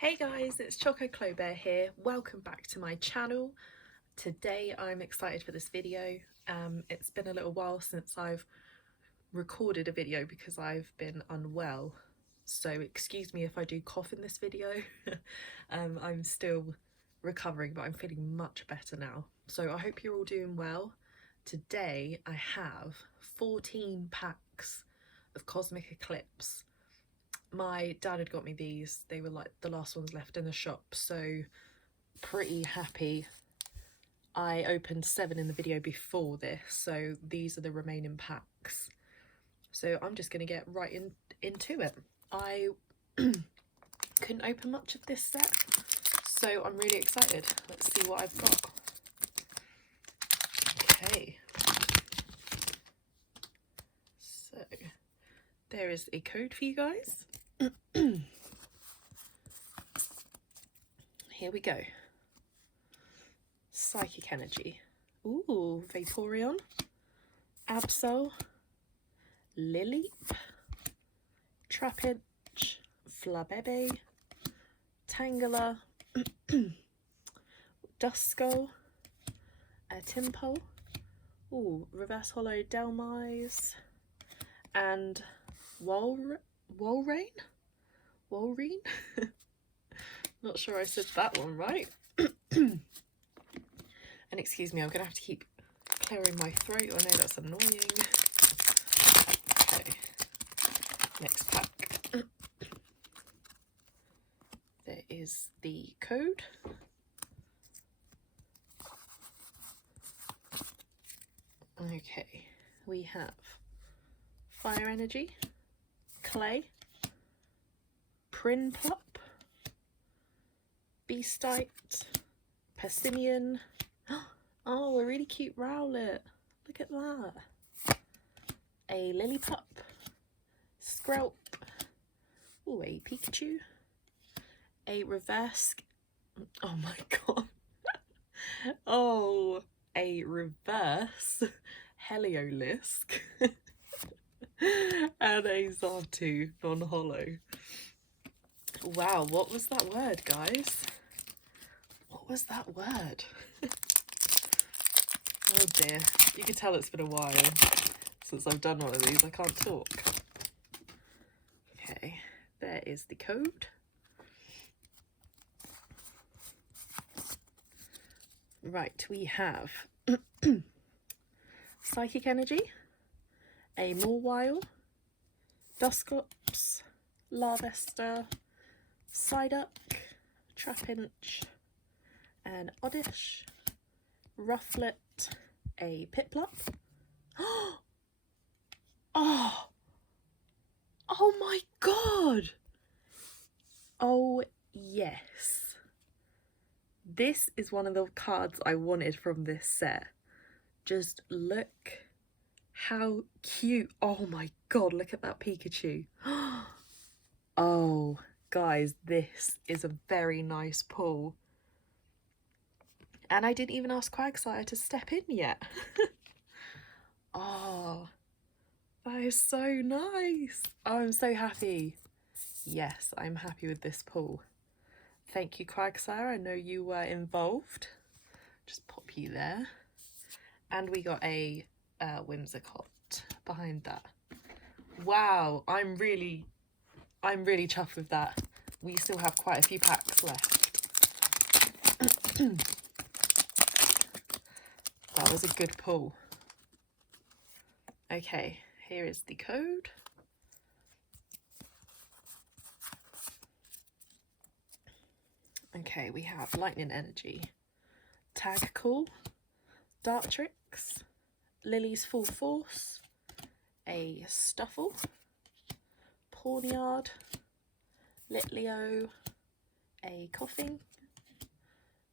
Hey guys, it's Choco Bear here. Welcome back to my channel. Today I'm excited for this video. It's been a little while since I've recorded a video because I've been unwell. So excuse me if I do cough in this video. I'm still recovering, but I'm feeling much better now. So I hope you're all doing well. Today I have 14 packs of Cosmic Eclipse. My dad had got me these. They were like the last ones left in the shop, so pretty happy. I opened 7 in the video before this, so these are the remaining packs. So I'm just going to get right into it. I couldn't open much of this set, so I'm really excited. Let's see what I've got. Okay. So there is a code for you guys. Here we go. Psychic Energy. Ooh, Vaporeon. Absol. Lily. Trapinch. Flabebe. Tangela. Duskull. Timpo. Ooh, Reverse Hollow Delmise. And Walrein? Not sure I said that one right. And excuse me, I'm gonna have to keep clearing my throat. I know that's annoying. Okay, next pack. There is the code. Okay, we have Fire Energy, Clay, Prinplup, Beastite, Pessimian. Oh, a really cute Rowlet. Look at that. A Lillipup, Skrelp. Oh, a Pikachu. A reverse. Oh my god. Oh, a reverse Heliolisk. And a Xatu non-holo. Wow, what was that word, guys? What was that word? Oh dear, you can tell it's been a while since I've done one of these. I can't talk. Okay, there is the code. Right, we have Psychic Energy, a Mawile, Dusclops, Larvesta, Psyduck, Trapinch, an Oddish, Rufflet, a Piplup. Oh! Oh my god! Oh yes. This is one of the cards I wanted from this set. Just look how cute. Oh my god, look at that Pikachu. Oh, guys, this is a very nice pull. And I didn't even ask Quagsire to step in yet. Oh, that is so nice. Oh, I'm so happy. Yes, I'm happy with this pull. Thank you, Quagsire. I know you were involved. Just pop you there. And we got a Whimsicott behind that. Wow, I'm really chuffed with that. We still have quite a few packs left. That was a good pull. Okay, here is the code. Okay, we have Lightning Energy, Tag Call, Dartrix, Lily's Full Force, a Stuffle, Pawniard, Litleo, a Coughing,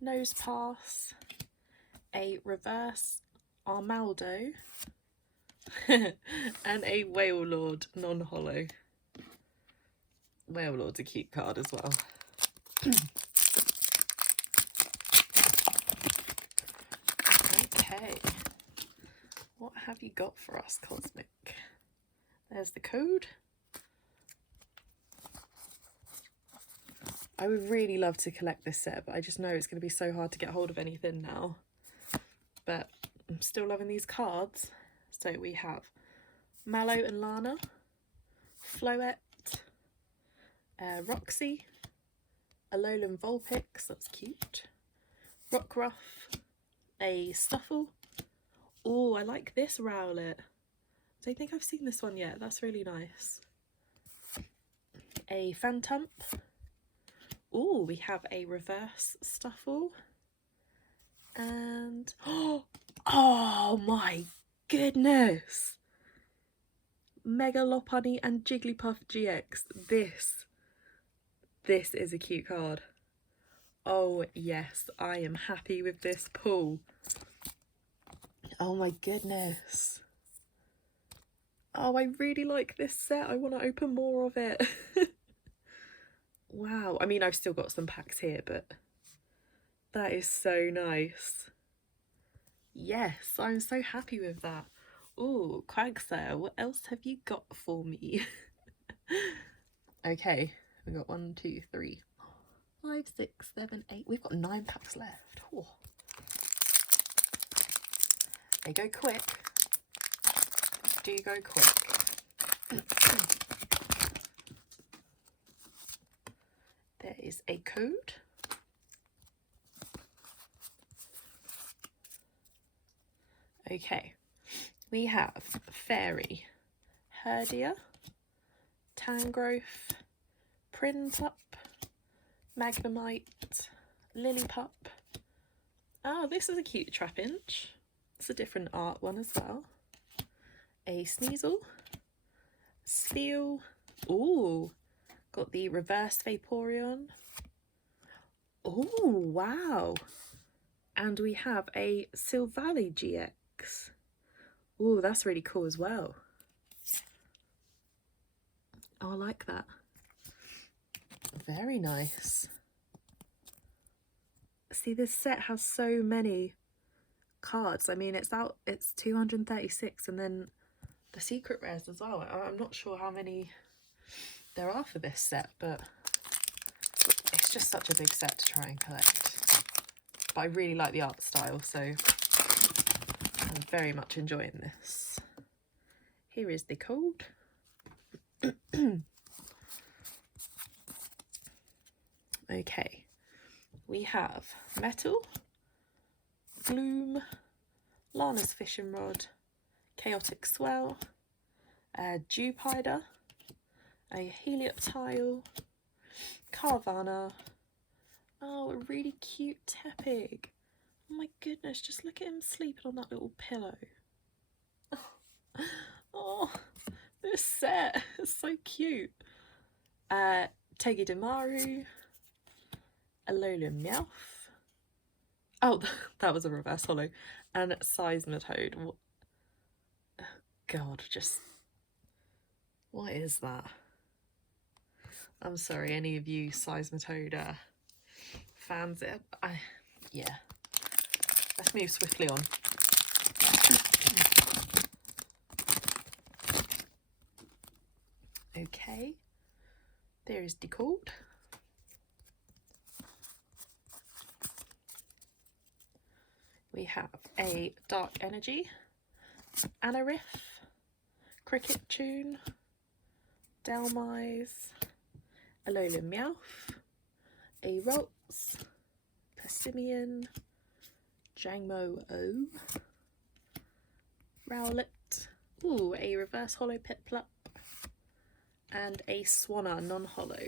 Nose Pass, a Reverse Armaldo, and a Wailord non-holo. Wailord's a cute card as well. Okay, what have you got for us, Cosmic? There's the code. I would really love to collect this set, but I just know it's going to be so hard to get hold of anything now. But I'm still loving these cards. So we have Mallow and Lana, Floette, Roxy, Alolan Vulpix, that's cute, Rockruff, a Stuffle. Oh, I like this Rowlet. I don't think I've seen this one yet. That's really nice. A Phantump. Oh, we have a reverse Stuffle. And oh my goodness! Mega Lopunny and Jigglypuff GX. This is a cute card. Oh yes, I am happy with this pull. Oh my goodness. Oh, I really like this set. I want to open more of it. Wow. I mean, I've still got some packs here, but that is so nice. Yes, I'm so happy with that. Oh, Quagsire, what else have you got for me? Okay, we've got 1, 2, 3, 5, 6, 7, 8. We've got 9 packs left. Oh. They go quick. Do go quick. There is a code. Okay, we have Fairy, Herdia, Tangrowth, Prinplup, Magnemite, Lillipup. Oh, this is a cute Trapinch. It's a different art one as well. A Sneasel, Spheal. Ooh, got the reverse Vaporeon. Oh, wow. And we have a Silvally GX. Ooh, that's really cool as well. Oh, I like that. Very nice. See, this set has so many cards. I mean, it's 236, and then the secret rares as well. I'm not sure how many there are for this set, but it's just such a big set to try and collect. But I really like the art style, so I'm very much enjoying this. Here is the code. Okay, we have Metal, Gloom, Lana's Fishing Rod, Chaotic Swell, Dewpider, a Helioptile, Carvana. Oh, a really cute Tepig. Oh my goodness, just look at him sleeping on that little pillow. Oh, this set is so cute. Tegidamaru, Alolan Meowth. Oh, that was a reverse holo. And Seismitoad. Oh, God, just... what is that? I'm sorry, any of you Seismitoad fans? Yeah. Let's move swiftly on. Okay. There is the code. We have a Dark Energy, Anorith, Cricket Tune, Delmise, Alolan Meowth, a Ralts, Persimmon, Jangmo-O, Rowlet, ooh, a reverse holo Piplup, and a Swanna non-holo.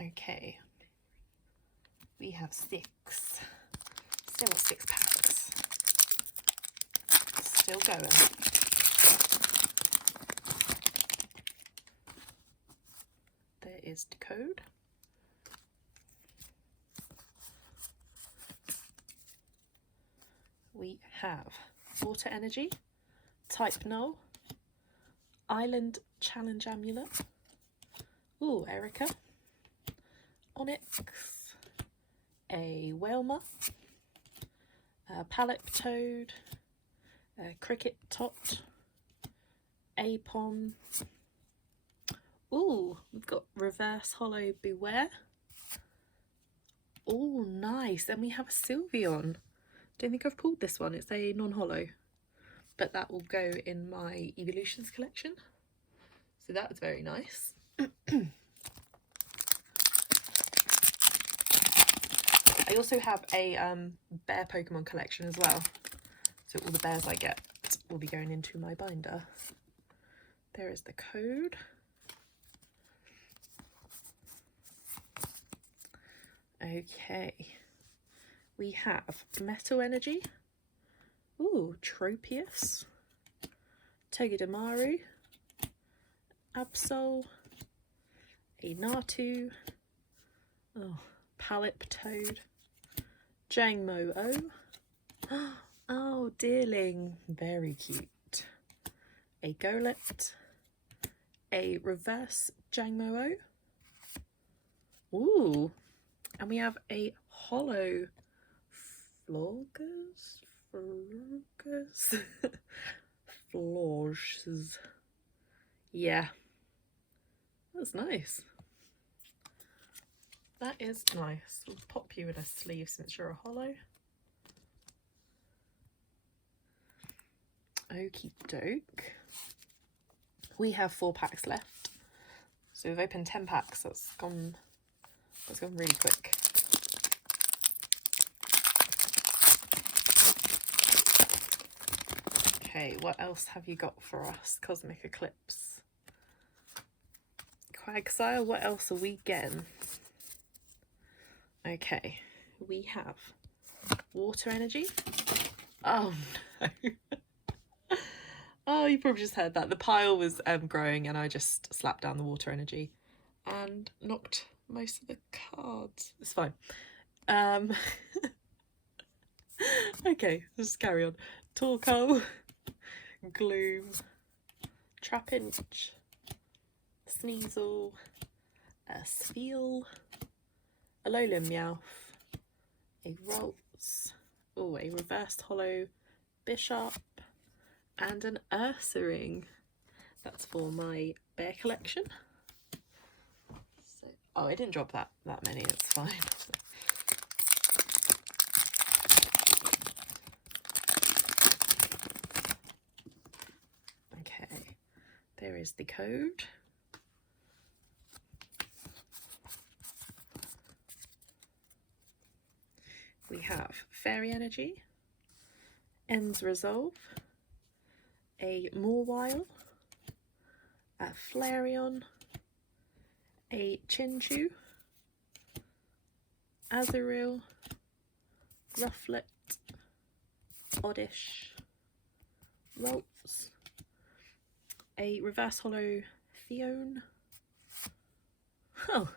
Okay, we have 6. Still got 6 packs. Still going. There is the code. We have Water Energy, Type Null, Island Challenge Amulet, ooh, Erica, Onyx, a Wailmer, a Pallet-Toad, a Cricket Tot, Apom, Ooh, we've got reverse hollow Beware. Oh, nice. And we have a Sylveon. Don't think I've pulled this one. It's a non-hollow, but that will go in my Evolutions collection. So that's very nice. I also have a bear Pokemon collection as well. So all the bears I get will be going into my binder. There is the code. Okay, we have Metal Energy, ooh, Tropius, Togedemaru, Absol, a Natu, oh, Paliptoad, Jangmo-o, oh, Deerling, very cute, a Golett, a reverse Jangmo-o, ooh, and we have a hollow Florges, Florges. Yeah, that's nice. That is nice. We'll pop you in a sleeve since you're a hollow. Okie doke. We have 4 packs left. So we've opened 10 packs. That's gone really quick. Okay, what else have you got for us? Cosmic Eclipse. Quagsire, what else are we getting? Okay, we have Water Energy. Oh no. Oh, you probably just heard that. The pile was growing and I just slapped down the Water Energy and knocked most of the cards. It's fine. Okay, let's carry on. Torkoal, Gloom, Trapinch, Sneasel, a Spheal, a Alolan Meowth, a Ralts, oh, a reversed hollow Bishop, and an Ursaring. That's for my bear collection. So, oh, I didn't drop that many, it's fine. Okay, there is the code. We have Fairy Energy, Ends Resolve, a Mawile, a Flareon, a Chinchou, Azurill, Rufflet, Oddish, Ralts, a reverse hollow Theone, oh,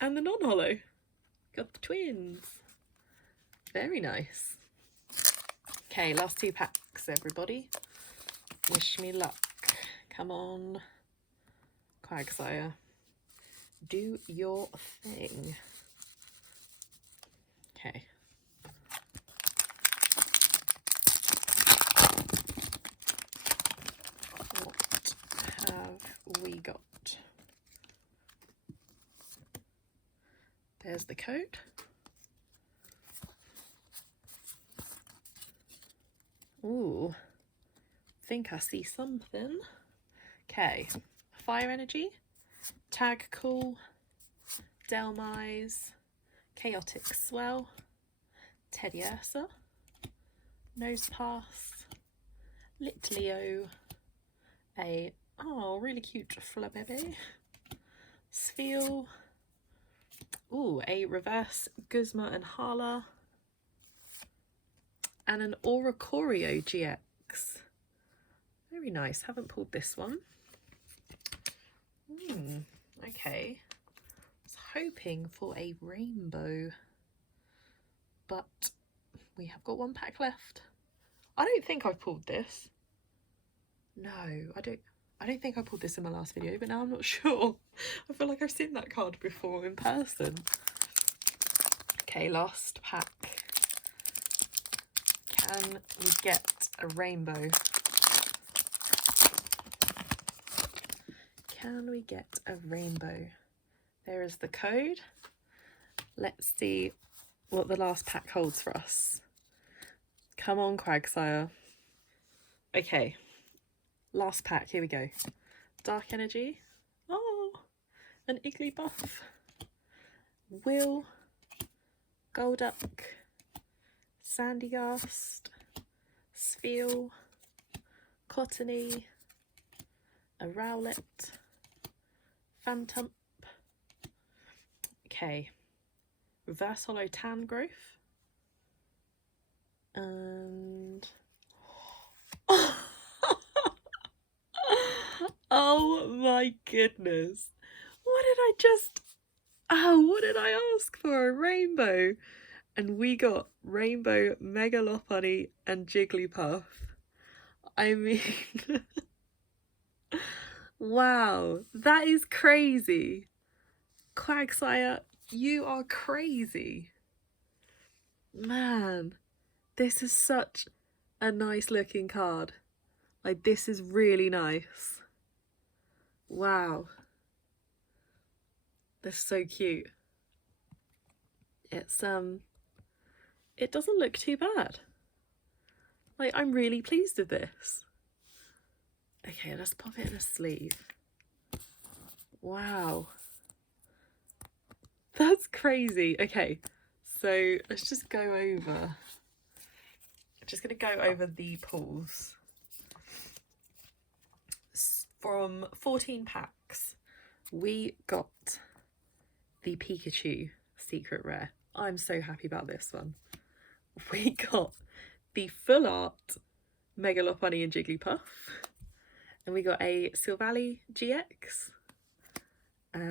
and the non-hollow. Got the twins. Very nice. Okay, last 2 packs, everybody. Wish me luck. Come on, Quagsire. Do your thing. Okay. What have we got? There's the code. Ooh, think I see something. Okay, Fire Energy, Tag Cool, Delmise, Chaotic Swell, Teddiursa, Nosepass, Litleo, a really cute Flabébé, Spheal, ooh, a reverse Guzma and Hala, and an Oricorio GX. Very nice. Haven't pulled this one. Okay. I was hoping for a rainbow, but we have got 1 pack left. I don't think I've pulled this. No, I don't think I pulled this in my last video, but now I'm not sure. I feel like I've seen that card before in person. Okay, last pack. Can we get a rainbow? Can we get a rainbow? There is the code. Let's see what the last pack holds for us. Come on, Quagsire. Okay, last pack, here we go. Dark Energy. Oh, an Igglybuff. Will. Golduck. Sandygast. Spheal. Cottony. A Rowlet. Phantump. Okay. Reverse Holo Tangrowth. And oh my goodness, what did I ask for? A rainbow, and we got Rainbow Mega Lopunny and Jigglypuff. I mean wow, that is crazy. Quagsire, you are crazy. Man, this is such a nice looking card. Like, this is really nice. Wow. That's so cute. It's it doesn't look too bad. Like, I'm really pleased with this. Okay, let's pop it in a sleeve. Wow. That's crazy. Okay, so let's just go over. I'm just going to go over the pulls. From 14 packs, we got the Pikachu Secret Rare. I'm so happy about this one. We got the Full Art Mega Lopunny and Jigglypuff. And we got a Silvally GX.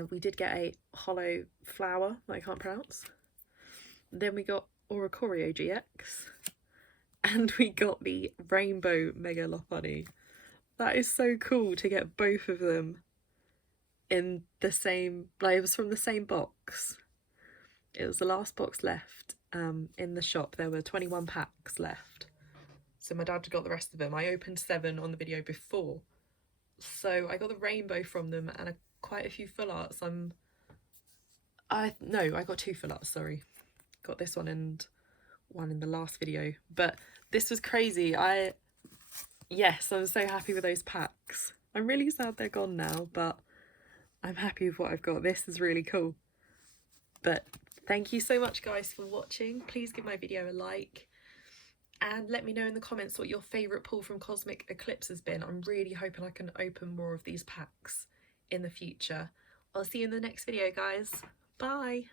We did get a Holo Flower that I can't pronounce. Then we got Oricorio GX. And we got the Rainbow Mega Lopunny. That is so cool to get both of them in the same, like, it was from the same box. It was the last box left in the shop. There were 21 packs left. So my dad got the rest of them. I opened 7 on the video before. So I got the rainbow from them and quite a few full arts. I got 2 full arts, sorry. Got this one and one in the last video. But this was crazy. Yes, I'm so happy with those packs. I'm really sad they're gone now, but I'm happy with what I've got. This is really cool. But thank you so much, guys, for watching. Please give my video a like. And let me know in the comments what your favourite pull from Cosmic Eclipse has been. I'm really hoping I can open more of these packs in the future. I'll see you in the next video, guys. Bye!